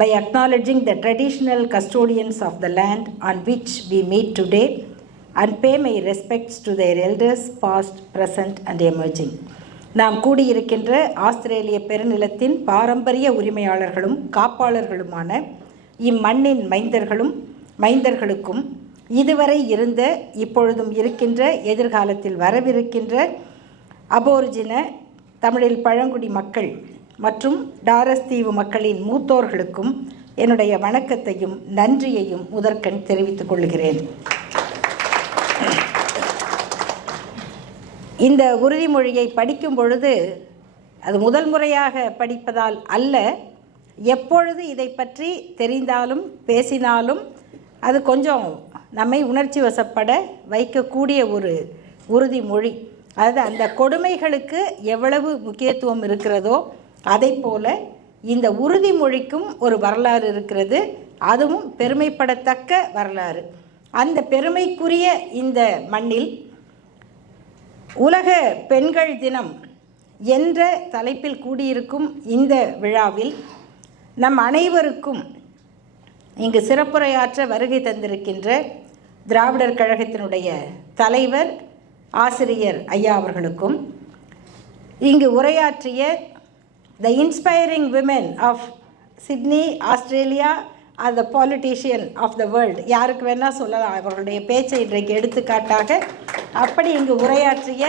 by acknowledging the traditional custodians of the land on which we meet today and pay my respects to their elders past, present and emerging. நாம் கூடியிருக்கின்ற ஆஸ்திரேலிய பெருநிலத்தின் பாரம்பரிய உரிமையாளர்களும் காப்பாளர்களுமான இம்மண்ணின் மைந்தர்களுக்கும் இதுவரை இருந்த, இப்பொழுதும் இருக்கின்ற, எதிர்காலத்தில் வரவிருக்கின்ற அபோரிஜின தமிழில் பழங்குடி மக்கள் மற்றும் டாரஸ் தீவு மக்களின் மூத்தோர்களுக்கும் என்னுடைய வணக்கத்தையும் நன்றியையும் முதற்கண் தெரிவித்துக் கொள்கிறேன். இந்த உறுதிமொழியை படிக்கும் பொழுது அது முதல் முறையாக படிப்பதால் அல்ல, எப்பொழுது இதை பற்றி தெரிந்தாலும் பேசினாலும் அது கொஞ்சம் நம்மை உணர்ச்சி வசப்பட வைக்கக்கூடிய ஒரு உறுதிமொழி. அதாவது அந்த கொடுமைகளுக்கு எவ்வளவு முக்கியத்துவம் இருக்கிறதோ அதை போல இந்த உறுதிமொழிக்கும் ஒரு வரலாறு இருக்கிறது, அதுவும் பெருமைப்படத்தக்க வரலாறு. அந்த பெருமைக்குரிய இந்த மண்ணில் உலக பெண்கள் தினம் என்ற தலைப்பில் கூடியிருக்கும் இந்த விழாவில் நம் அனைவருக்கும் இங்கு சிறப்புரையாற்ற வருகை தந்திருக்கின்ற திராவிடர் கழகத்தினுடைய தலைவர் ஆசிரியர் ஐயா அவர்களுக்கும், இங்கு உரையாற்றிய the inspiring women of Sydney, Australia are the politician of the world, யாருக்கு வேணால் சொல்லலாம், அவர்களுடைய பேச்சை இன்றைக்கு எடுத்துக்காட்டாக அப்படி இங்கு உரையாற்றிய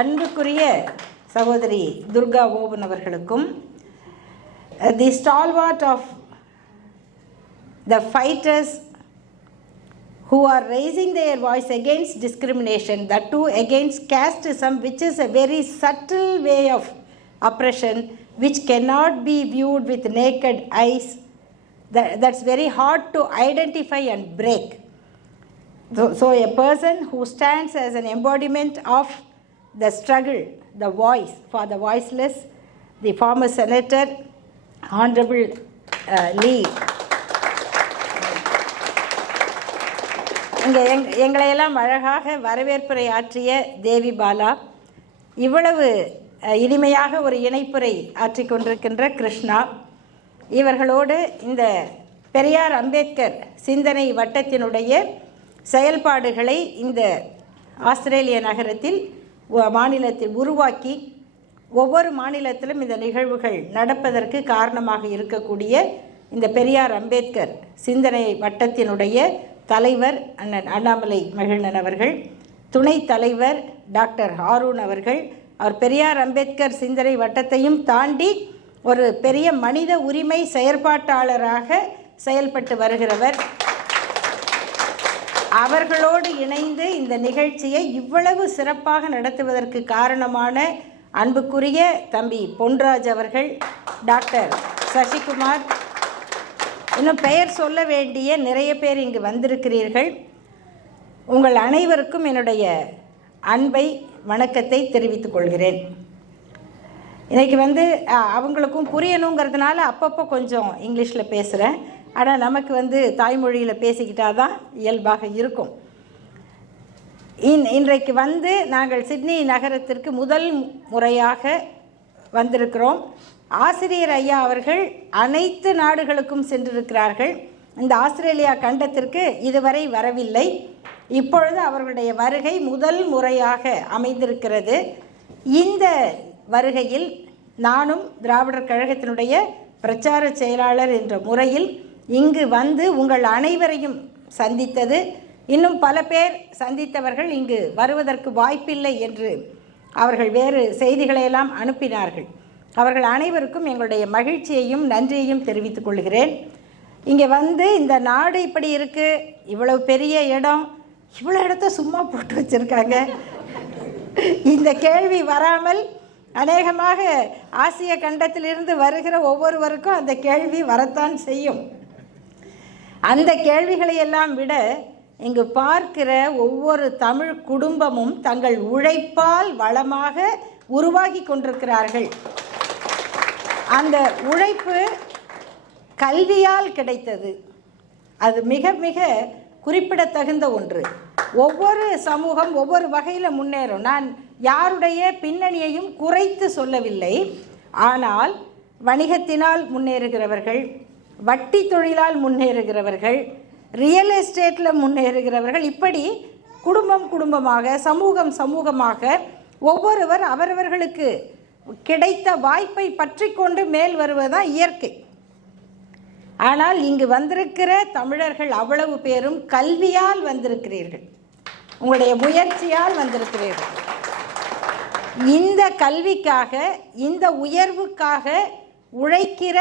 அன்புக்குரிய சகோதரி துர்கா ஓபன் அவர்களுக்கும், the stalwart of the fighters who are raising their voice against discrimination, that too against casteism, which is a very subtle way of oppression which cannot be viewed with naked eyes, that's very hard to identify and break. So a person who stands as an embodiment of the struggle, the voice for the voiceless, the former Senator Honorable Lee. இங்கே எங்களையெல்லாம் அழகாக வரவேற்புரை ஆற்றிய தேவி பாலா, இவ்வளவு இனிமையாக ஒரு இணைப்புரை ஆற்றிக்கொண்டிருக்கின்ற கிருஷ்ணா, இவர்களோடு இந்த பெரியார் அம்பேத்கர் சிந்தனை வட்டத்தினுடைய செயல்பாடுகளை இந்த ஆஸ்திரேலிய மாநிலத்தில் உருவாக்கி ஒவ்வொரு மாநிலத்திலும் இந்த நிகழ்வுகள் நடப்பதற்கு காரணமாக இருக்கக்கூடிய இந்த பெரியார் அம்பேத்கர் சிந்தனை வட்டத்தினுடைய தலைவர் அண்ணன் அண்ணாமலை மகிழ்நன் அவர்கள், துணைத் தலைவர் டாக்டர் ஹாரூன் அவர்கள், அவர் பெரியார் அம்பேத்கர் சிந்தனை வட்டத்தையும் தாண்டி ஒரு பெரிய மனித உரிமை செயற்பாட்டாளராக செயல்பட்டு வருகிறவர். அவர்களோடு இணைந்து இந்த நிகழ்ச்சியை இவ்வளவு சிறப்பாக நடத்துவதற்கு காரணமான அன்புக்குரிய தம்பி பொன்ராஜ் அவர்கள், டாக்டர் சசிகுமார், இன்னும் பெயர் சொல்ல வேண்டிய நிறைய பேர் இங்கு வந்திருக்கிறீர்கள். உங்கள் அனைவருக்கும் என்னுடைய அன்பை வணக்கத்தை தெரிவித்துக் கொள்கிறேன். இன்றைக்கி அவங்களுக்கும் புரியணுங்கிறதுனால அப்பப்போ கொஞ்சம் இங்கிலீஷில் பேசுகிறேன். ஆனால் நமக்கு தாய்மொழியில் பேசிக்கிட்டால் தான் இயல்பாக இருக்கும். இன்றைக்கு நாங்கள் சிட்னி நகரத்திற்கு முதல் முறையாக வந்திருக்கிறோம். ஆசிரியர் ஐயா அவர்கள் அனைத்து நாடுகளுக்கும் சென்றிருக்கிறார்கள். இந்த ஆஸ்திரேலியா கண்டத்திற்கு இதுவரை வரவில்லை. இப்பொழுது அவர்களுடைய வருகை முதல் முறையாக அமைந்திருக்கிறது. இந்த வருகையில் நானும் திராவிடர் கழகத்தினுடைய பிரச்சார செயலாளர் என்ற முறையில் இங்கு உங்கள் அனைவரையும் சந்தித்தது, இன்னும் பல பேர் சந்தித்தவர்கள் இங்கு வருவதற்கு வாய்ப்பில்லை என்று அவர்கள் வேறு செய்திகளையெல்லாம் அனுப்பினார்கள். அவர்கள் அனைவருக்கும் எங்களுடைய மகிழ்ச்சியையும் நன்றியையும் தெரிவித்துக் கொள்கிறேன். இங்கே இந்த நாடு இப்படி இருக்குது, இவ்வளவு பெரிய இடம், இவ்வளோ இடத்த சும்மா போட்டு வச்சுருக்காங்க, இந்த கேள்வி வராமல் அநேகமாக ஆசிய கண்டத்திலிருந்து வருகிற ஒவ்வொருவருக்கும் அந்த கேள்வி வரத்தான் செய்யும். அந்த கேள்விகளை எல்லாம் விட இங்கு பார்க்கிற ஒவ்வொரு தமிழ் குடும்பமும் தங்கள் உழைப்பால் வளமாக உருவாகி கொண்டிருக்கிறார்கள். அந்த உழைப்பு கல்வியால் கிடைத்தது. அது மிக மிக குறிப்பிடத்தகுந்த ஒன்று. ஒவ்வொரு சமூகம் ஒவ்வொரு வகையில் முன்னேறும். நான் யாருடைய பின்னணியையும் குறைத்து சொல்லவில்லை. ஆனால் வணிகத்தினால் முன்னேறுகிறவர்கள், வட்டி தொழிலால் முன்னேறுகிறவர்கள், ரியல் எஸ்டேட்டில் முன்னேறுகிறவர்கள், இப்படி குடும்பம் குடும்பமாக, சமூகம் சமூகமாக ஒவ்வொருவர் அவரவர்களுக்கு கிடைத்த வாய்ப்பை பற்றி கொண்டு மேல் வருவதுதான் இயற்கை. ஆனால் இங்கு வந்திருக்கிற தமிழர்கள் அவ்வளவு பேரும் கல்வியால் வந்திருக்கிறீர்கள், உங்களுடைய முயற்சியால் வந்திருக்கிறீர்கள். இந்த கல்விக்காக, இந்த உயர்வுக்காக உழைக்கிற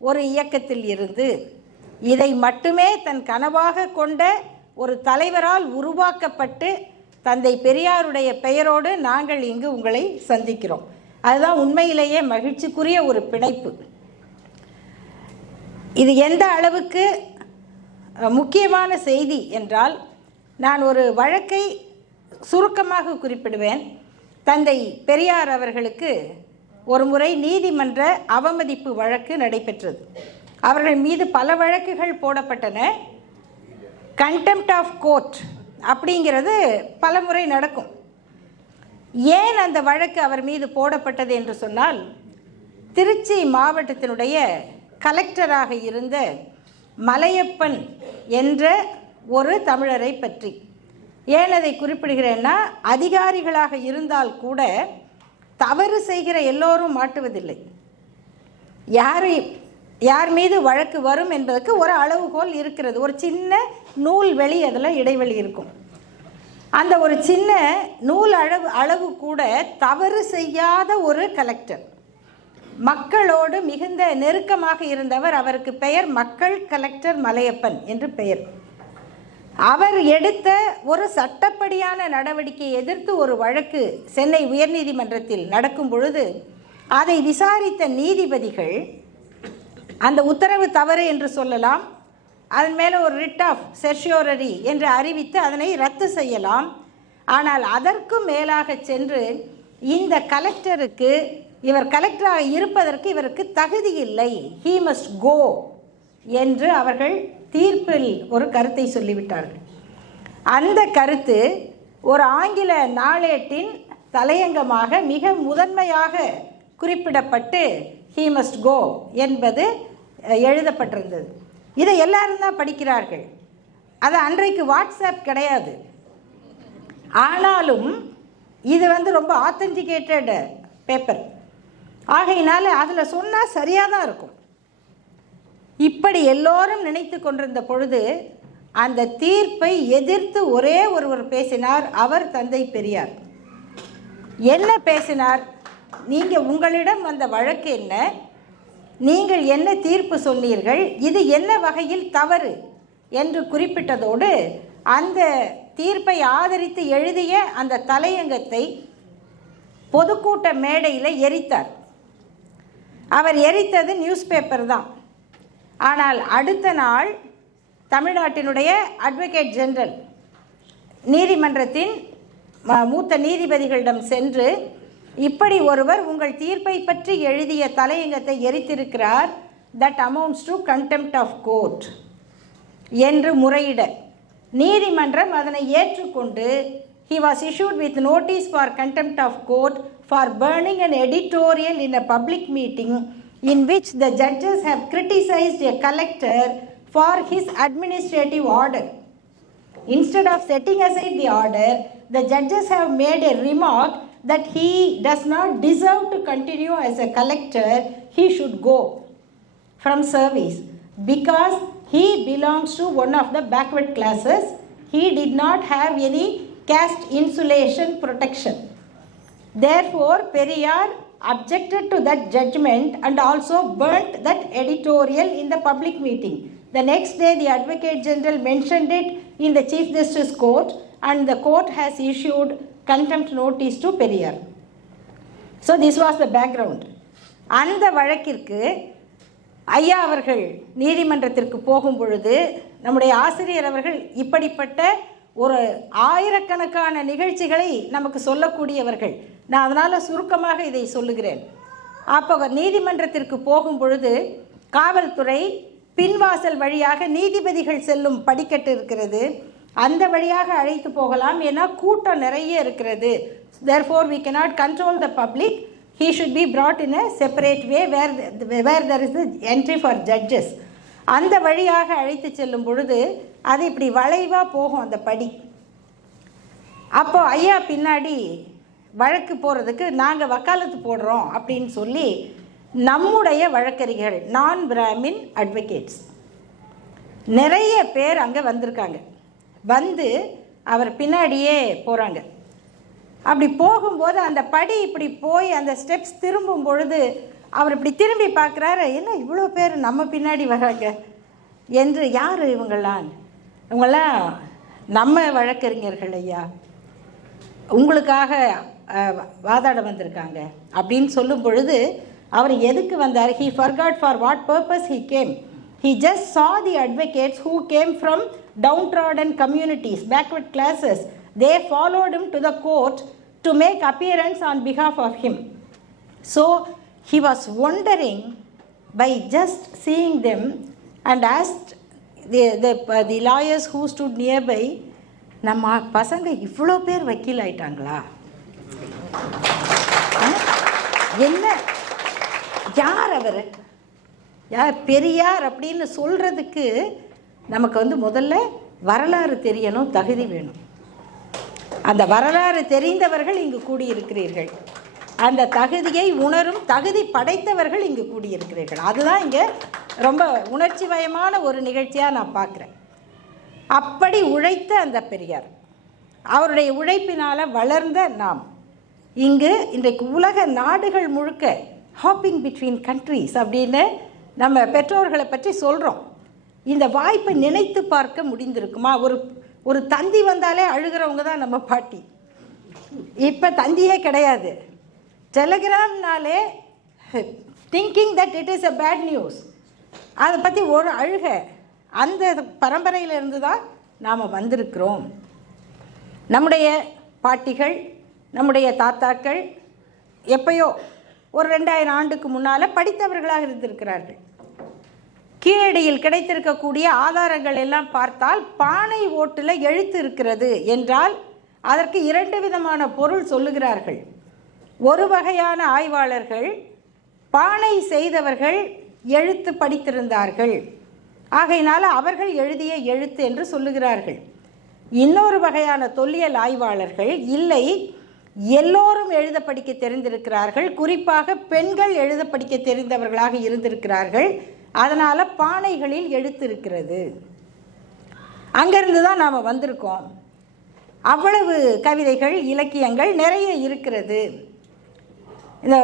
ஒரு இயக்கத்தில் இருந்து இதை மட்டுமே தன் கனவாக கொண்ட ஒரு தலைவரால் உருவாக்கப்பட்டு தந்தை பெரியாருடைய பெயரோடு நாங்கள் இங்கு உங்களை சந்திக்கிறோம். அதுதான் உண்மையிலேயே மகிழ்ச்சிக்குரிய ஒரு பிணைப்பு. இது எந்த அளவுக்கு முக்கியமான செய்தி என்றால், நான் ஒரு வழக்கை சுருக்கமாக குறிப்பிடுவேன். தந்தை பெரியார் அவர்களுக்கு ஒரு முறை நீதிமன்ற அவமதிப்பு வழக்கு நடைபெற்றது. அவர்கள் மீது பல வழக்குகள் போடப்பட்டன. கண்டெம்ப்ட் ஆஃப் கோர்ட் அப்படிங்கிறது பல முறை நடக்கும். ஏன் அந்த வழக்கு அவர் மீது போடப்பட்டது என்று சொன்னால், திருச்சி மாவட்டத்தினுடைய கலெக்டராக இருந்த மலையப்பன் என்ற ஒரு தமிழரை பற்றி. ஏன் அதை குறிப்பிடுகிறேன்னா, அதிகாரிகளாக இருந்தால் கூட தவறு செய்கிற எல்லோரும் மாட்டுவதில்லை. யார் மீது வழக்கு வரும் என்பதற்கு ஒரு அளவுகோல் இருக்கிறது. ஒரு சின்ன நூல் வெளி, அதில் இடைவெளி இருக்கும். அந்த ஒரு சின்ன நூல் அளவு கூட தவறு செய்யாத ஒரு கலெக்டர், மக்களோடு மிகுந்த நெருக்கமாக இருந்தவர். அவருக்கு பெயர் மக்கள் கலெக்டர் மலையப்பன் என்று பெயர். அவர் எடுத்த ஒரு சட்டப்படியான நடவடிக்கையை எதிர்த்து ஒரு வழக்கு சென்னை உயர்நீதிமன்றத்தில் நடக்கும் பொழுது அதை விசாரித்த நீதிபதிகள் அந்த உத்தரவு தவறு என்று சொல்லலாம், அதன் மேலே ஒரு ரிட் ஆஃப் செர்ஷியோரரி என்று அறிவித்து அதனை ரத்து செய்யலாம். ஆனால் அதற்கும் மேலாக சென்று இந்த கலெக்டருக்கு, இவர் கலெக்டராக இருப்பதற்கு இவருக்கு தகுதி இல்லை, ஹீ மஸ்ட் கோ என்று அவர்கள் தீர்ப்பில் ஒரு கருத்தை சொல்லிவிட்டார்கள். அந்த கருத்து ஒரு ஆங்கில நாளேட்டின் தலையங்கமாக மிக முதன்மையாக குறிப்பிடப்பட்டு ஹீ மஸ்ட் கோ என்பது எழுதப்பட்டிருந்தது. இதை எல்லாரும் தான் படிக்கிறார்கள். அது அன்றைக்கு வாட்ஸ்அப் கிடையாது. ஆனாலும் இது ரொம்ப ஆத்தென்டிகேட்டட் பேப்பர் ஆகையினால அதில் சொன்னால் சரியாக தான் இருக்கும். இப்படி எல்லோரும் நினைத்து கொண்டிருந்த பொழுது அந்த தீர்ப்பை எதிர்த்து ஒரே ஒருவர் பேசினார். அவர் தந்தை பெரியார். என்ன பேசினார்? நீங்கள், உங்களிடம் வந்த வழக்கு என்ன, நீங்கள் என்ன தீர்ப்பு சொன்னீர்கள், இது என்ன வகையில் தவறு என்று குறிப்பிட்டதோடு அந்த தீர்ப்பை ஆதரித்து எழுதிய அந்த தலையங்கத்தை பொதுக்கூட்ட மேடையில் எரித்தார். அவர் எரித்தது நியூஸ் பேப்பர் தான். ஆனால் அடுத்த நாள் தமிழ்நாட்டினுடைய அட்வொகேட் ஜெனரல் நீதிமன்றத்தின் மூத்த நீதிபதிகளிடம் சென்று, இப்படி ஒருவர் உங்கள் தீர்ப்பை பற்றி எழுதிய தலையங்கத்தை எரித்திருக்கிறார், that amounts to contempt of court என்று முறையிட நீதிமன்றம் அதனை ஏற்றுக்கொண்டு he was issued with notice for contempt of court for burning an editorial in a public meeting in which the judges have criticized a collector for his administrative order. Instead of setting aside the order, the judges have made a remark that he does not deserve to continue as a collector, he should go from service because he belongs to one of the backward classes. He did not have any caste insulation protection. Therefore, Periyar objected to that judgment and also burnt that editorial in the public meeting. The next day, the Advocate General mentioned it in the Chief Justice Court and the court has issued contempt notice to Periyar. So, this was the background. அந்த வழக்கிற்கு ஐயா அவர்கள் நீதிமன்றத்திற்கு போகும் பொழுது நம்முடைய ஆசிரியர் அவர்கள் இப்படிப்பட்ட ஒரு ஆயிரக்கணக்கான நிகழ்ச்சிகளை நமக்கு சொல்லக்கூடியவர்கள். நான் அதனால் சுருக்கமாக இதை சொல்லுகிறேன். அப்போ நீதிமன்றத்திற்கு போகும் பொழுது காவல்துறை பின்வாசல் வழியாக நீதிபதிகள் செல்லும் படிக்கட்டு இருக்கிறது, அந்த வழியாக அழைத்து போகலாம், ஏன்னா கூட்டம் நிறைய இருக்கிறது. therefore we cannot control the public, he should be brought in a separate way where there is the entry for judges. அந்த வழியாக அழைத்து செல்லும் பொழுது அது இப்படி வளைவாக போகும் அந்த படி. அப்போ ஐயா பின்னாடி வழக்கு போகிறதுக்கு நாங்கள் வக்காலத்து போடுறோம் அப்படின்னு சொல்லி நம்முடைய வழக்கறிஞர்கள், நான் பிராமின் அட்வொகேட்ஸ் நிறைய பேர் அங்கே வந்திருக்காங்க. வந்து அவர் பின்னாடியே போகிறாங்க. அப்படி போகும்போது அந்த படி இப்படி போய் அந்த ஸ்டெப்ஸ் திரும்பும் பொழுது அவர் இப்படி திரும்பி பார்க்குறாரு, என்ன இவ்வளோ பேர் நம்ம பின்னாடி வராங்க என்று. யார் இவங்களாம்? இவங்களாம் நம்ம வழக்கறிஞர்கள் ஐயா, உங்களுக்காக வாதாட வந்திருக்காங்க அப்படின்னு சொல்லும் பொழுது அவர் எதுக்கு வந்தார்? he forgot for what purpose he came. He just saw the advocates who came from downtrodden communities, backward classes. They followed him to the court to make appearance on behalf of him. So he was wondering by just seeing them and asked the lawyers who stood nearby, நம்ம பசங்க இவ்வளோ பேர் வக்கீல் ஆயிட்டாங்களா? என்ன, யார் அவர்? யார் பெரியார் அப்படின்னு சொல்கிறதுக்கு நமக்கு முதல்ல வரலாறு தெரியணும், தகுதி வேணும். அந்த வரலாறு தெரிந்தவர்கள் இங்கு கூடியிருக்கிறீர்கள். அந்த தகுதியை உணரும் தகுதி படைத்தவர்கள் இங்கு கூடியிருக்கிறீர்கள். அதுதான் இங்கே ரொம்ப உணர்ச்சிமயமான ஒரு நிகழ்ச்சியாக நான் பார்க்குறேன். அப்படி உழைத்த அந்த பெரியார், அவருடைய உழைப்பினால் வளர்ந்த நாம் இங்கு இன்றைக்கு உலக நாடுகள் முழுக்க ஹாப்பிங் பிட்வீன் கண்ட்ரீஸ் அப்படின்னு நம்ம பெற்றோர்களை பற்றி சொல்கிறோம். இந்த வாய்ப்பை நினைத்து பார்க்க முடிந்திருக்குமா? ஒரு தந்தி வந்தாலே அழுகிறவங்க தான் நம்ம பாட்டி. இப்போ தந்தியே கிடையாது. டெலிகிராம்னாலே thinking that it is a bad news, அதை பற்றி ஒரு அழுக. அந்த பரம்பரையிலிருந்து தான் நாம் வந்திருக்கிறோம். நம்முடைய பாட்டிகள், நம்முடைய தாத்தாக்கள் எப்பயோ ஒரு 2000 ஆண்டுக்கு முன்னால் படித்தவர்களாக இருந்திருக்கிறார்கள். கீழடியில் கிடைத்திருக்கக்கூடிய ஆதாரங்கள் எல்லாம் பார்த்தால் பானை ஓட்டில் எழுத்து இருக்கிறது என்றால் அதற்கு 2 விதமான பொருள் சொல்லுகிறார்கள். ஒரு வகையான ஆய்வாளர்கள் பானை செய்தவர்கள் எழுத்து படித்திருந்தார்கள், ஆகையினால அவர்கள் எழுதிய எழுத்து என்று சொல்லுகிறார்கள். இன்னொரு வகையான தொல்லியல் ஆய்வாளர்கள் இல்லை, எல்லோரும் எழுத படிக்க தெரிந்திருக்கிறார்கள், குறிப்பாக பெண்கள் எழுத படிக்க தெரிந்தவர்களாக இருந்திருக்கிறார்கள், அதனால் பானைகளில் எழுத்து இருக்கிறது. அங்கிருந்து தான் நாம் வந்திருக்கோம். அவ்வளவு கவிதைகள், இலக்கியங்கள் நிறைய இருக்கிறது. இந்த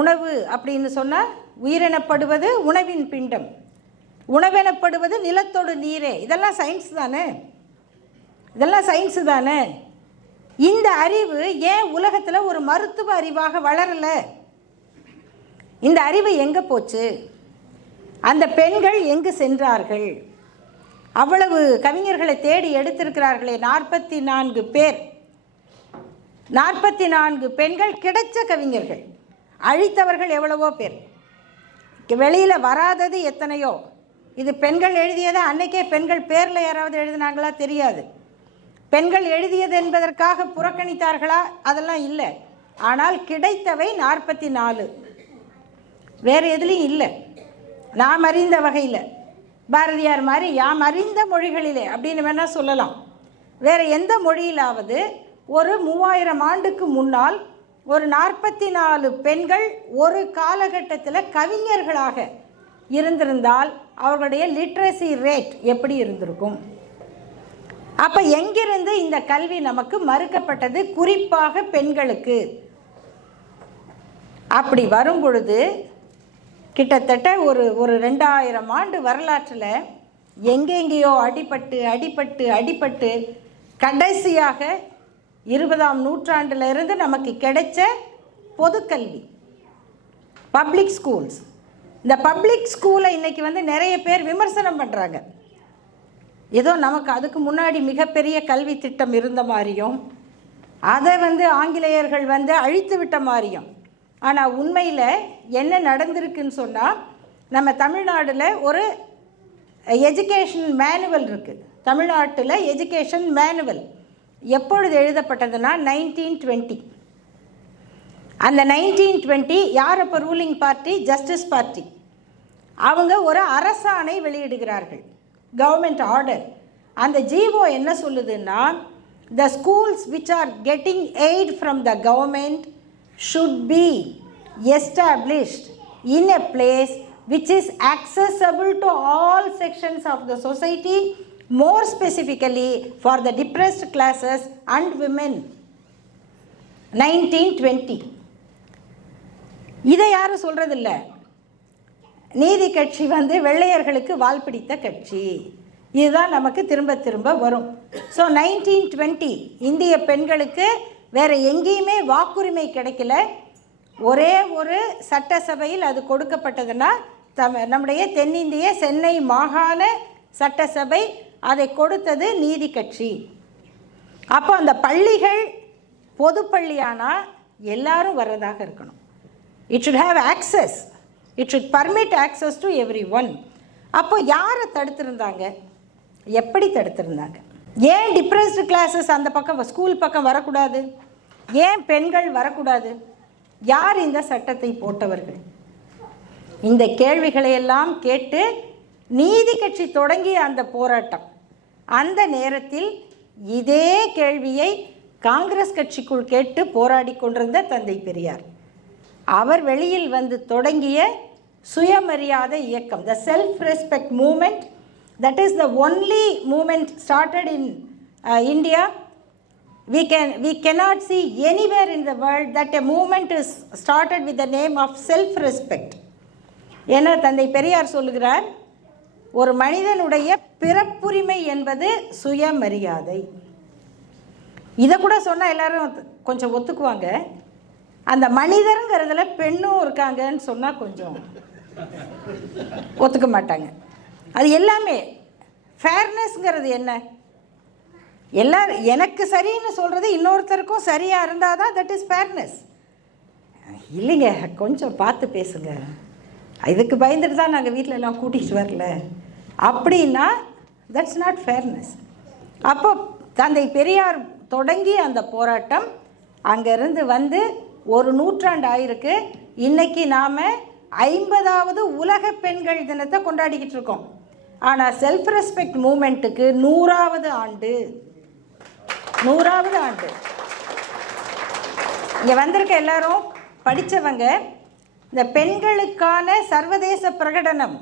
உணவு அப்படின்னு சொன்னால் உயிரெனப்படுவது உணவின் பிண்டம், உணவெனப்படுவது நிலத்தோடு நீரே. இதெல்லாம் சயின்ஸ் தானே, இதெல்லாம் சயின்ஸு தானே. இந்த அறிவு ஏன் உலகத்தில் ஒரு மருத்துவ அறிவாக வளரலை? இந்த அறிவு எங்கே போச்சு? அந்த பெண்கள் எங்கு சென்றார்கள்? அவ்வளவு கவிஞர்களை தேடி எடுத்திருக்கிறார்களே, 44 பேர், 44 பெண்கள் கிடைச்ச கவிஞர்கள். அழித்தவர்கள் எவ்வளவோ பேர், வெளியில் வராதது எத்தனையோ. இது பெண்கள் எழுதியதை அன்னைக்கே பெண்கள் பேரில் யாராவது எழுதினாங்களா தெரியாது. பெண்கள் எழுதியது என்பதற்காக புறக்கணித்தார்களா? அதெல்லாம் இல்லை. ஆனால் கிடைத்தவை 44, வேறு எதுலேயும் இல்லை. நாம் அறிந்த வகையில் பாரதியார் மாதிரி யாம் அறிந்த மொழிகளிலே அப்படின்னு வேணால் சொல்லலாம். வேறு எந்த மொழியிலாவது ஒரு 3000 ஆண்டுக்கு முன்னால் ஒரு 44 பெண்கள் ஒரு காலகட்டத்தில் கவிஞர்களாக இருந்திருந்தால் அவர்களுடைய லிட்ரஸி ரேட் எப்படி இருந்திருக்கும்? அப்போ எங்கிருந்து இந்த கல்வி நமக்கு மறுக்கப்பட்டது, குறிப்பாக பெண்களுக்கு? அப்படி வரும் பொழுது கிட்டத்தட்ட ஒரு 2000 ஆண்டு வரலாற்றில் எங்கெங்கேயோ அடிபட்டு அடிபட்டு அடிபட்டு கடைசியாக 20ஆம் நூற்றாண்டிலிருந்து நமக்கு கிடைச்ச பொதுக்கல்வி, பப்ளிக் ஸ்கூல்ஸ். இந்த பப்ளிக் ஸ்கூலை இன்றைக்கி நிறைய பேர் விமர்சனம் பண்ணுறாங்க. ஏதோ நமக்கு அதுக்கு முன்னாடி மிகப்பெரிய கல்வி திட்டம் இருந்த மாதிரியும் அதை ஆங்கிலேயர்கள் அழித்து விட்ட மாதிரியும். ஆனால் உண்மையில் என்ன நடந்திருக்குன்னு சொன்னால், நம்ம தமிழ்நாட்டில் ஒரு எஜுகேஷன் மேனுவல் இருக்குது. தமிழ்நாட்டில் எஜுகேஷன் மேனுவல் எப்பொழுது எழுதப்பட்டதுன்னா 1920. அந்த 1920 யார் அப்போ ரூலிங் பார்ட்டி? Justice party. அவங்க ஒரு அரசாணை வெளியிடுகிறார்கள், கவர்மெண்ட் ஆர்டர். அந்த ஜிஓ என்ன சொல்லுதுன்னா, the schools which are getting aid from the government should be established in a place which is accessible to all sections of the society, more specifically for the depressed classes and women. 1920. இதை யாரும் சொல்றதில்லை. நீதி கட்சி வெள்ளையர்களுக்கு வால் பிடித்த கட்சி. இதுதான் நமக்கு திரும்ப திரும்ப வரும். ஸோ 1920 இந்திய பெண்களுக்கு வேறு எங்கேயுமே வாக்குரிமை கிடைக்கல. ஒரே ஒரு சட்டசபையில் அது கொடுக்கப்பட்டதுன்னா நம்முடைய தென்னிந்திய சென்னை மாகாண சட்டசபை அதை கொடுத்தது நீதி கட்சி. அப்போ அந்த பள்ளிகள் பொது பள்ளியானால் எல்லாரும் வர்றதாக இருக்கணும். It should have access, it should permit access to every one. அப்போ யாரை தடுத்திருந்தாங்க, எப்படி தடுத்திருந்தாங்க? ஏன் டிப்ரெஸ்டு கிளாஸஸ் அந்த பக்கம் ஸ்கூல் பக்கம் வரக்கூடாது? ஏன் பெண்கள் வரக்கூடாது? யார் இந்த சட்டத்தை போட்டவர்கள்? இந்த கேள்விகளையெல்லாம் கேட்டு நீதி கட்சி தொடங்கிய அந்த போராட்டம், அந்த நேரத்தில் இதே கேள்வியை காங்கிரஸ் கட்சிக்குள் கேட்டு போராடி கொண்டிருந்த தந்தை பெரியார் அவர் வெளியில் தொடங்கிய சுயமரியாதை இயக்கம், the self-respect movement, that is the only movement started in India. We cannot see anywhere in the world that a movement is started with the name of self-respect. ஏன்னா தந்தை பெரியார் சொல்லுகிறார், ஒரு மனிதனுடைய பிறப்புரிமை என்பது சுயமரியாதை. இதை கூட சொன்னால் எல்லாரும் கொஞ்சம் ஒத்துக்குவாங்க. அந்த மனிதருங்கிறதுல பெண்ணும் இருக்காங்கன்னு சொன்னால் கொஞ்சம் ஒத்துக்க மாட்டாங்க. அது எல்லாமே ஃபேர்னஸ்ங்கிறது என்ன? எல்லாரும் எனக்கு சரின்னு சொல்கிறது இன்னொருத்தருக்கும் சரியாக இருந்தால் தான் தட் இஸ் ஃபேர்னஸ். இல்லைங்க, கொஞ்சம் பார்த்து பேசுங்க, இதுக்கு பயந்துட்டு தான் நாங்கள் வீட்டில் எல்லாம் கூட்டிகிட்டு வரல அப்படின்னா தட்ஸ் நாட் ஃபேர்னஸ். அப்போ தந்தை பெரியார் தொடங்கி அந்த போராட்டம் அங்கேருந்து ஒரு நூற்றாண்டு ஆயிருக்கு. இன்றைக்கி நாம் 50வது உலக பெண்கள் தினத்தை கொண்டாடிக்கிட்டு இருக்கோம். ஆனால் செல்ஃப் ரெஸ்பெக்ட் மூமெண்ட்டுக்கு 100வது ஆண்டு. இங்கே வந்திருக்க எல்லாரும் படித்தவங்க. இந்த பெண்களுக்கான சர்வதேச பிரகடனம்,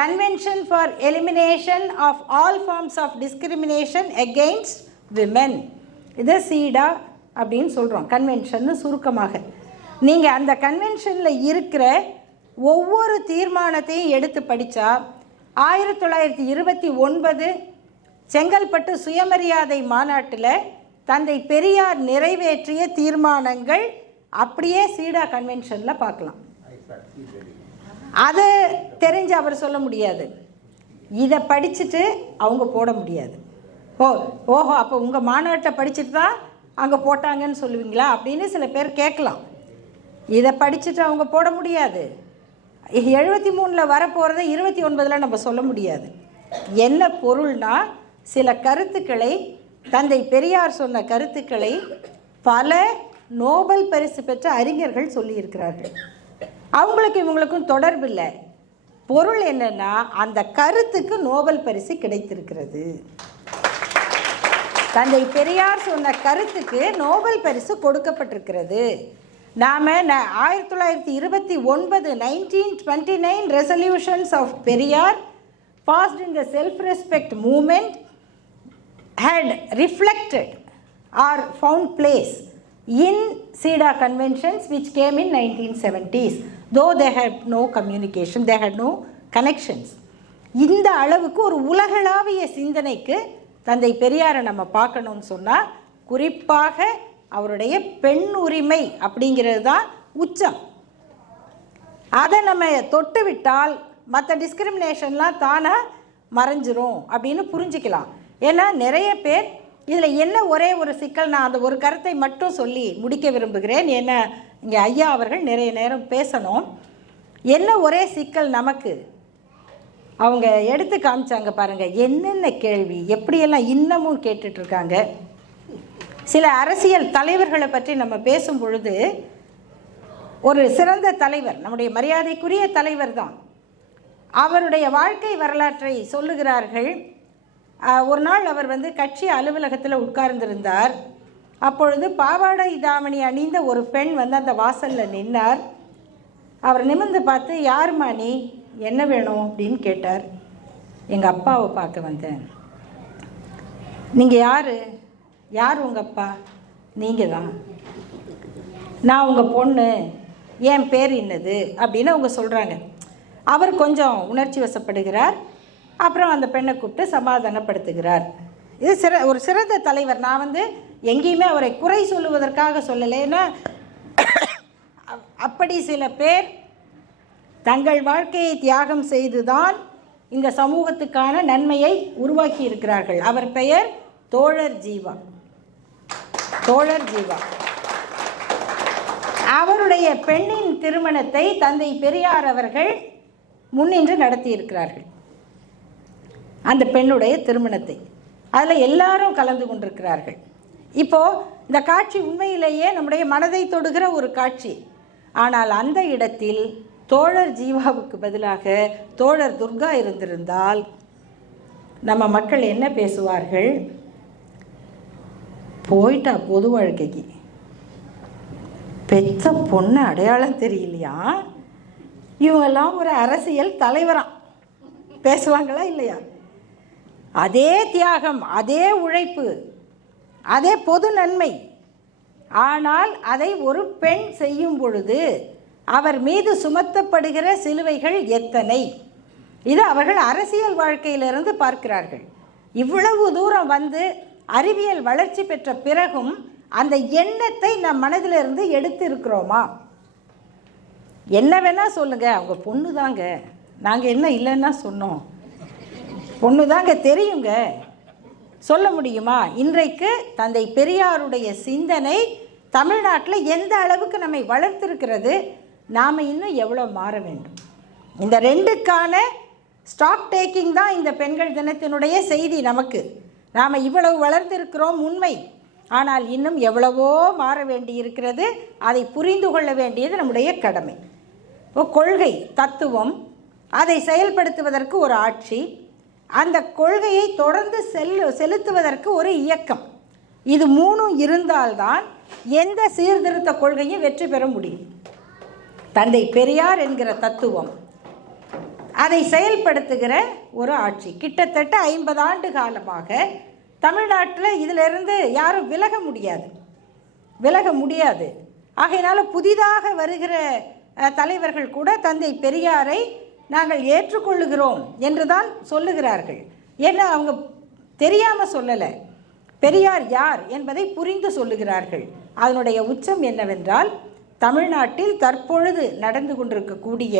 convention for elimination of all forms of discrimination against women, இதை சீடா அப்படின்னு சொல்கிறோம், கன்வென்ஷன்னு சுருக்கமாக. நீங்கள் அந்த கன்வென்ஷனில் இருக்கிற ஒவ்வொரு தீர்மானத்தையும் எடுத்து படித்தா 1929 செங்கல்பட்டு சுயமரியாதை மாநாட்டில் தந்தை பெரியார் நிறைவேற்றிய தீர்மானங்கள் அப்படியே சீடா கன்வென்ஷனில் பார்க்கலாம். அதை தெரிஞ்சு அவர் சொல்ல முடியாது, இதை படிச்சுட்டு அவங்க போட முடியாது. ஓஹோ அப்போ உங்கள் மாநாட்டை படிச்சுட்டு தான் அங்கே போட்டாங்கன்னு சொல்லுவீங்களா அப்படின்னு சில பேர் கேட்கலாம். இதை படிச்சுட்டு அவங்க போட முடியாது. 73 வரப்போகிறத 29 நம்ம சொல்ல முடியாது. என்ன பொருள்னா, சில கருத்துக்களை தந்தை பெரியார் சொன்ன கருத்துக்களை பல நோபல் பரிசு பெற்ற அறிஞர்கள் சொல்லியிருக்கிறார்கள். அவங்களுக்கு இவங்களுக்கும் தொடர்பு இல்லை. பொருள் என்னன்னா, அந்த கருத்துக்கு நோபல் பரிசு கிடைத்திருக்கிறது. தந்தை பெரியார் சொன்ன கருத்துக்கு நோபல் பரிசு கொடுக்கப்பட்டிருக்கிறது. நாம் 1929 1929 resolutions of Periyar passed in the self-respect movement had reflected or found place in CEDA conventions which came in 1970s, though they had no communication, they had no connections. இந்த அளவுக்கு ஒரு உலகளாவிய சிந்தனைக்கு தந்தை பெரியாரை நம்ம பார்க்கணும்னு சொன்னால், குறிப்பாக அவருடைய பெண் உரிமை அப்படிங்கிறது தான் உச்சம். அதை நம்ம தொட்டு விட்டால் மற்ற டிஸ்கிரிமினேஷன்லாம் தானாக மறைஞ்சிரும் அப்படின்னு புரிஞ்சிக்கலாம். ஏன்னா நிறைய பேர் இதில் என்ன ஒரே ஒரு சிக்கல், நான் அந்த ஒரு கருத்தை மட்டும் சொல்லி முடிக்க விரும்புகிறேன். ஏன்னா இங்கே ஐயா அவர்கள் நிறைய நேரம் பேசணும். என்ன ஒரே சிக்கல் நமக்கு, அவங்க எடுத்து காமிச்சாங்க பாருங்கள், என்னென்ன கேள்வி எப்படியெல்லாம் இன்னமும் கேட்டுட்ருக்காங்க. சில அரசியல் தலைவர்களை பற்றி நம்ம பேசும் பொழுது, ஒரு சிறந்த தலைவர், நம்முடைய மரியாதைக்குரிய தலைவர் தான், அவருடைய வாழ்க்கை வரலாற்றை சொல்லுகிறார்கள். ஒரு நாள் அவர் கட்சி அலுவலகத்தில் உட்கார்ந்திருந்தார். அப்பொழுது பாவாடை தாவணி அணிந்த ஒரு பெண் அந்த வாசலில் நின்னார். அவர் நிமிர்ந்து பார்த்து, யாரும்மா நீ, என்ன வேணும் அப்படின்னு கேட்டார். எங்கள் அப்பாவை பார்க்க வந்தேன். நீங்கள் யார்? யார் உங்கள் அப்பா? நீங்கள் தான். நான் உங்கள் பொண்ணு, என் பேர் என்னது அப்படின்னு அவங்க சொல்கிறாங்க. அவர் கொஞ்சம் உணர்ச்சி வசப்படுகிறார். அப்புறம் அந்த பெண்ணை கூப்பிட்டு சமாதானப்படுத்துகிறார். இது ஒரு சிறந்த தலைவர். நான் எங்கேயுமே அவரை குறை சொல்லுவதற்காக சொல்லலை. ஏன்னா அப்படி சில பேர் தங்கள் வாழ்க்கையை தியாகம் செய்துதான் இந்த சமூகத்துக்கான நன்மையை உருவாக்கி இருக்கிறார்கள். அவர் பெயர் தோழர் ஜீவா. தோழர் ஜீவா அவருடைய பெண்ணின் திருமணத்தை தந்தை பெரியார் அவர்கள் முன்னின்று நடத்தியிருக்கிறார்கள். அந்த பெண்ணுடைய திருமணத்தை அதில் எல்லாரும் கலந்து கொண்டிருக்கிறார்கள். இப்போது இந்த காட்சி உண்மையிலேயே நம்முடைய மனதை தொடுகிற ஒரு காட்சி. ஆனால் அந்த இடத்தில் தோழர் ஜீவாவுக்கு பதிலாக தோழர் துர்கா இருந்திருந்தால் நம்ம மக்கள் என்ன பேசுவார்கள்? போயிட்டா பொது வாழ்க்கைக்கு, பெத்த பொண்ணு அடையாளம் தெரியலையா, இவங்கெல்லாம் ஒரு அரசியல் தலைவராம் பேசுவாங்களா இல்லையா? அதே தியாகம், அதே உழைப்பு, அதே பொது நன்மை. ஆனால் அதை ஒரு பெண் செய்யும் பொழுது அவர் மீது சுமத்தப்படுகிற சிலுவைகள் எத்தனை? இது அவர்கள் அரசியல் வாழ்க்கையிலிருந்து பார்க்கிறார்கள். இவ்வளவு தூரம் அறிவியல் வளர்ச்சி பெற்ற பிறகும் அந்த எண்ணத்தை நம் மனதிலிருந்து எடுத்து இருக்கிறோமா? என்ன வேணா சொல்லுங்க, அவங்க பொண்ணு தாங்க, நாங்கள் என்ன இல்லைன்னா சொன்னோம், பொண்ணு தாங்க தெரியுங்க, சொல்ல முடியுமா? இன்றைக்கு தந்தை பெரியாருடைய சிந்தனை தமிழ்நாட்டில் எந்த அளவுக்கு நம்மை வளர்த்திருக்கிறது, நாம் இன்னும் எவ்வளோ மாற வேண்டும்? இந்த ரெண்டுக்கான ஸ்டாக் டேக்கிங் தான் இந்த பெண்கள் தினத்தினுடைய செய்தி. நமக்கு நாம் இவ்வளவு வளர்ந்திருக்கிறோம் உண்மை, ஆனால் இன்னும் எவ்வளவோ மாற வேண்டி இருக்கிறது. அதை புரிந்து கொள்ள வேண்டியது நம்முடைய கடமை. கொள்கை தத்துவம், அதை செயல்படுத்துவதற்கு ஒரு ஆட்சி, அந்த கொள்கையை தொடர்ந்து செலுத்துவதற்கு ஒரு இயக்கம். இது மூணும் இருந்தால்தான் எந்த சீர்திருத்த கொள்கையும் வெற்றி பெற முடியும். தந்தை பெரியார் என்கிற தத்துவம், அதை செயல்படுத்துகிற ஒரு ஆட்சி. கிட்டத்தட்ட 50 ஆண்டு காலமாக தமிழ்நாட்டில் இதிலிருந்து யாரும் விலக முடியாது. ஆகையினால புதிதாக வருகிற தலைவர்கள் கூட தந்தை பெரியாரை நாங்கள் ஏற்றுக்கொள்ளுகிறோம் என்று தான் சொல்லுகிறார்கள். ஏன்னா அவங்க தெரியாமல் சொல்லலை, பெரியார் யார் என்பதை புரிந்து சொல்லுகிறார்கள். அதனுடைய உச்சம் என்னவென்றால், தமிழ்நாட்டில் தற்பொழுது நடந்து கொண்டிருக்கக்கூடிய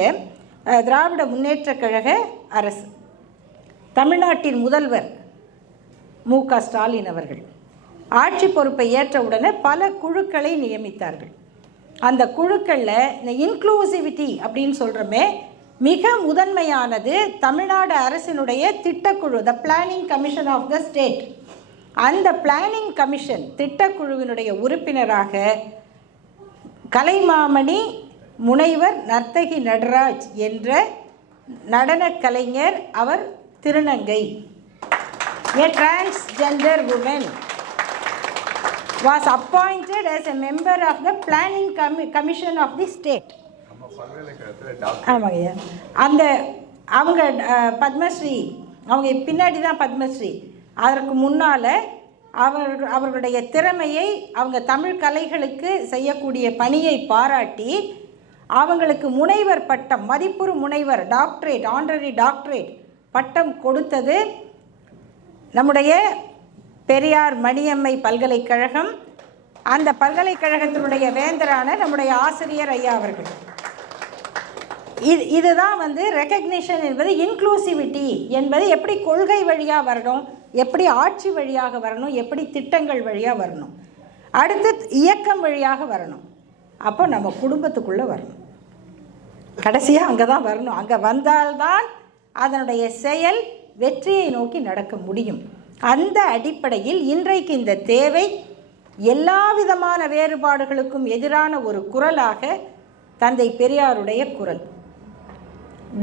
திராவிட முன்னேற்றக் கழக அரசு, தமிழ்நாட்டின் முதல்வர் மு.க. ஸ்டாலின் அவர்கள் ஆட்சி பொறுப்பை ஏற்றவுடனே பல குழுக்களை நியமித்தார்கள். அந்த குழுக்களில் இந்த இன்க்ளூசிவிட்டி அப்படின்னு சொல்கிறோமே, மிக முதன்மையானது தமிழ்நாடு அரசினுடைய திட்டக்குழு, the planning commission of the state. அந்த பிளானிங் கமிஷன் திட்டக்குழுவினுடைய உறுப்பினராக கலைமாமணி முனைவர் நர்த்தகி நடராஜ் என்ற நடன கலைஞர், அவர் திருநங்கை, a transgender woman, was appointed as a member of the planning commission of the state. ஆமாங்க, அந்த அவங்க பத்மஸ்ரீ, அவங்க பின்னாடி தான் பத்மஸ்ரீ. அதற்கு முன்னால் அவர்களுடைய திறமையை, அவங்க தமிழ் கலைகளுக்கு செய்யக்கூடிய பணியை பாராட்டி அவங்களுக்கு முனைவர் பட்டம், மதிப்புறு முனைவர், டாக்டரேட், ஆனரரி டாக்டரேட் பட்டம் கொடுத்தது நம்முடைய பெரியார் மணியம்மை பல்கலைக்கழகம். அந்த பல்கலைக்கழகத்தினுடைய வேந்தரான நம்முடைய ஆசிரியர் ஐயா அவர்கள். இதுதான் ரெகக்னிஷன் என்பது, இன்க்ளூசிவிட்டி என்பது எப்படி கொள்கை வழியாக வரணும், எப்படி ஆட்சி வழியாக வரணும், எப்படி திட்டங்கள் வழியாக வரணும், அடுத்து இயக்கம் வழியாக வரணும். அப்போ நம்ம குடும்பத்துக்குள்ளே வரணும், கடைசியாக அங்கே தான் வரணும். அங்கே வந்தால்தான் அதனுடைய செயல் வெற்றியை நோக்கி நடக்க முடியும். அந்த அடிப்படையில் இன்றைக்கு இந்த தேவை எல்லா விதமான வேறுபாடுகளுக்கும் எதிரான ஒரு குரலாக தந்தை பெரியாருடைய குரல்.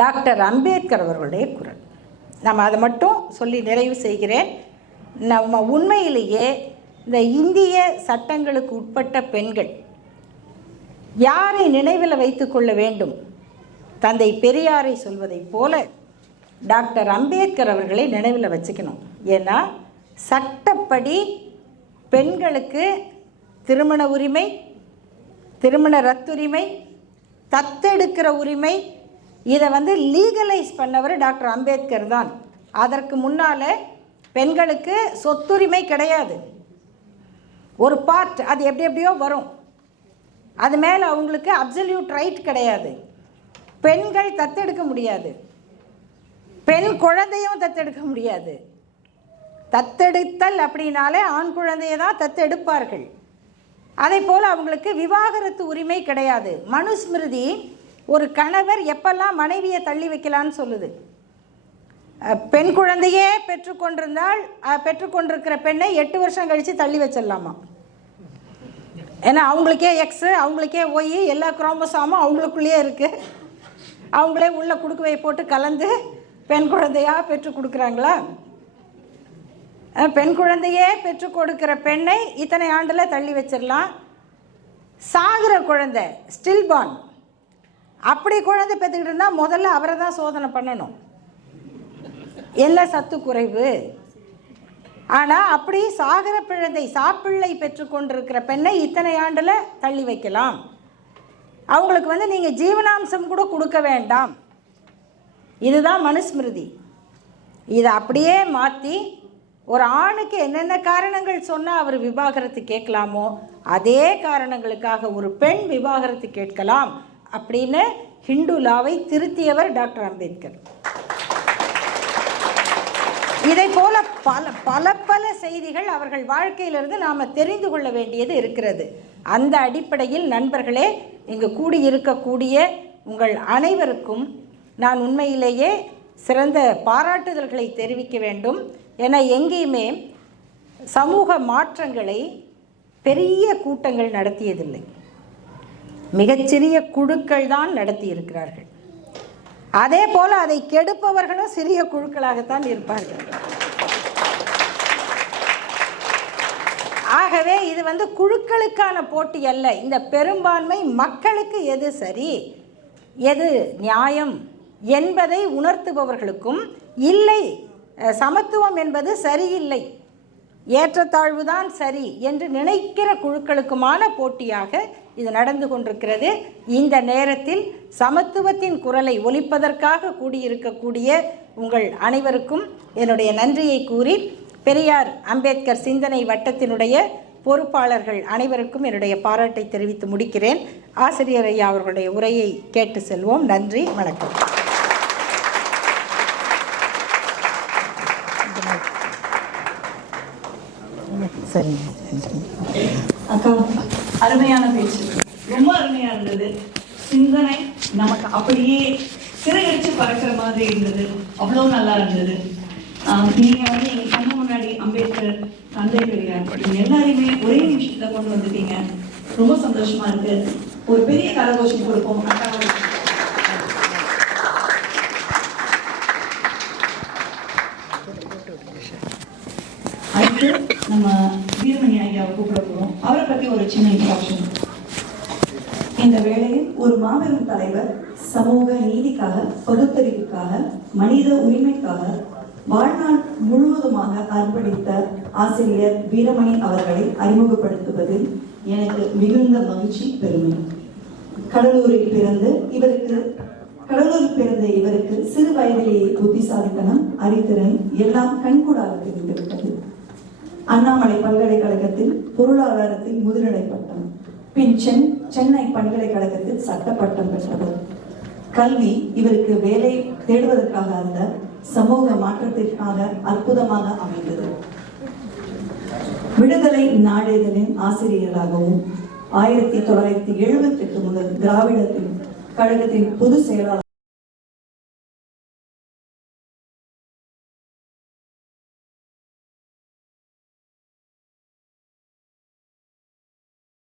டாக்டர் அம்பேத்கர் அவர்களுடைய குரல். நம்ம அதை மட்டும் சொல்லி நிறைவு செய்கிறேன். நம்ம உண்மையிலேயே இந்த இந்திய சட்டங்களுக்கு உட்பட்ட பெண்கள் யாரை நினைவில் வைத்து கொள்ள வேண்டும்? தந்தை பெரியாரை சொல்வதைப் போல டாக்டர் அம்பேத்கர் அவர்களை நினைவில் வச்சுக்கணும். ஏன்னா சட்டப்படி பெண்களுக்கு திருமண உரிமை, திருமண ரத்துரிமை, தத்தெடுக்கிற உரிமை, இதை லீகலைஸ் பண்ணவர் டாக்டர் அம்பேத்கர் தான். அதற்கு முன்னால் பெண்களுக்கு சொத்துரிமை கிடையாது. ஒரு பார்ட் அது எப்படியோ வரும், அது மேலே அவங்களுக்கு அப்சல்யூட் ரைட் கிடையாது. பெண்கள் தத்தெடுக்க முடியாது, பெண் குழந்தையும் தத்தெடுக்க முடியாது. தத்தெடுத்தல் அப்படின்னாலே ஆண் குழந்தையை தான் தத்தெடுப்பார்கள். அதே போல் அவங்களுக்கு விவாகரத்து உரிமை கிடையாது. மனுஸ்மிருதி ஒரு கணவர் எப்பெல்லாம் மனைவியை தள்ளி வைக்கலான்னு சொல்லுது. பெண் குழந்தையே பெற்றுக்கொண்டிருக்கிற பெண்ணை 8 வருஷம் கழித்து தள்ளி வச்சிடலாமா? ஏன்னா அவங்களுக்கே எக்ஸு, அவங்களுக்கே ஒய், எல்லா குரோமோசோமும் அவங்களுக்குள்ளேயே இருக்குது. அவங்களே உள்ள குடுக்குவையை போட்டு கலந்து பெண் குழந்தையாக பெற்று கொடுக்குறாங்களா? பெண் குழந்தையே பெற்றுக் கொடுக்கிற பெண்ணை இத்தனை ஆண்டில் தள்ளி வச்சிடலாம். சாகிற குழந்தை, ஸ்டில் பார்ன், அப்படி குழந்தை பெற்றுக்கிட்டு இருந்தால் முதல்ல அவரை தான் சோதனை பண்ணணும், என்ன சத்து குறைவு. ஆனால் அப்படி சாகிற குழந்தை, சாப்பிள்ளை பெற்றுக்கொண்டிருக்கிற பெண்ணை இத்தனை ஆண்டில் தள்ளி வைக்கலாம். அவங்களுக்கு நீங்கள் ஜீவனாம்சம் கூட கொடுக்க வேண்டாம். இதுதான் மனுஸ்மிருதி. இதை அப்படியே மாற்றி ஒரு ஆணுக்கு என்னென்ன காரணங்கள் சொன்னால் அவர் விவாகரத்து கேட்கலாமோ அதே காரணங்களுக்காக ஒரு பெண் விவாகரத்து கேட்கலாம் அப்படின்னு ஹிந்து லாவை திருத்தியவர் டாக்டர் அம்பேத்கர். இதை போல பல செய்திகள் அவர்கள் வாழ்க்கையிலிருந்து நாம் தெரிந்து கொள்ள வேண்டியது இருக்கிறது. அந்த அடிப்படையில் நண்பர்களே, இங்கு கூடியிருக்கக்கூடிய உங்கள் அனைவருக்கும் நான் உண்மையிலேயே சிறந்த பாராட்டுதல்களை தெரிவிக்க வேண்டும். ஏன்னா எங்கேயுமே சமூக மாற்றங்களை பெரிய கூட்டங்கள் நடத்தியதில்லை, மிகச்சிறிய குழுக்கள் தான் நடத்தியிருக்கிறார்கள். அதே போல் அதை கெடுப்பவர்களும் சிறிய குழுக்களாகத்தான் இருப்பார்கள். ஆகவே இது குழுக்களுக்கான போட்டி அல்ல. இந்த பெரும்பான்மை மக்களுக்கு எது சரி, எது நியாயம் என்பதை உணர்த்துபவர்களுக்கும், இல்லை சமத்துவம் என்பது சரியில்லை, ஏற்றத்தாழ்வு தான் சரி என்று நினைக்கிற குழுக்களுக்குமான போட்டியாக இது நடந்து கொண்டிருக்கிறது. இந்த நேரத்தில் சமத்துவத்தின் குரலை ஒலிப்பதற்காக கூடியிருக்கக்கூடிய உங்கள் அனைவருக்கும் என்னுடைய நன்றியை கூறி, பெரியார் அம்பேத்கர் சிந்தனை வட்டத்தினுடைய பொறுப்பாளர்கள் அனைவருக்கும் என்னுடைய பாராட்டை தெரிவித்து முடிக்கிறேன். ஆசிரியர் ஐயா அவர்களுடைய உரையை கேட்டு செல்வோம். நன்றி, வணக்கம். சரி அக்கா, அருமையான பேச்சு, ரொம்ப அருமையா இருந்தது. சிந்தனை நமக்கு அப்படியே சிறகடிச்சு பறக்கிற மாதிரி இருந்தது, அவ்வளோ நல்லா இருந்தது. நீங்க எங்க கண்ணு முன்னாடி அம்பேத்கர், தந்தை பெரியார் எல்லாரையுமே ஒரே நிமிஷத்துல கொண்டு வந்துட்டீங்க. ரொம்ப சந்தோஷமா இருக்கு. ஒரு பெரிய கரகோஷம் கொடுப்போம் அக்கா. அடுத்து நம்ம வீரமணி ஐயாவை கூப்பிட போறோம். அவரை பத்தி ஒரு சின்ன இன்ட்ரோடக்ஷன். இந்த வேளையில் ஒரு மாபெரும் தலைவர் சமூக நீதிக்காக, பகுத்தறிவுக்காக, மனித உரிமைக்காக வாழ்நாள் முழுவதுமாக அர்ப்பணித்த ஆசிரியர் வீரமணி அவர்களை அறிமுகப்படுத்துவதில் எனக்கு மிகுந்த மகிழ்ச்சி, பெருமை. கடலூரில் பிறந்த இவருக்கு சிறு வயதிலேயே புத்திசாலித்தனம், அறிதிறன் எல்லாம் கண்கூடாக தெரிந்துவிட்டது. அண்ணாமலை பல்கலைக்கழகத்தில் பொருளாதாரத்தில் முதுநிலை பட்டம், பின் சென்னை பல்கலைக்கழகத்தில் சட்ட பட்டம் பெற்றவர். கல்வி இவருக்கு வேலை தேடுவதற்காக அல்ல, சமூக மாற்றத்திற்காக அற்புதமாக அமைந்தது. விடுதலை நாளிதழின் ஆசிரியராகவும் 1978 முதல் திராவிடத்தின் கழகத்தின் பொதுச் செயலாளர்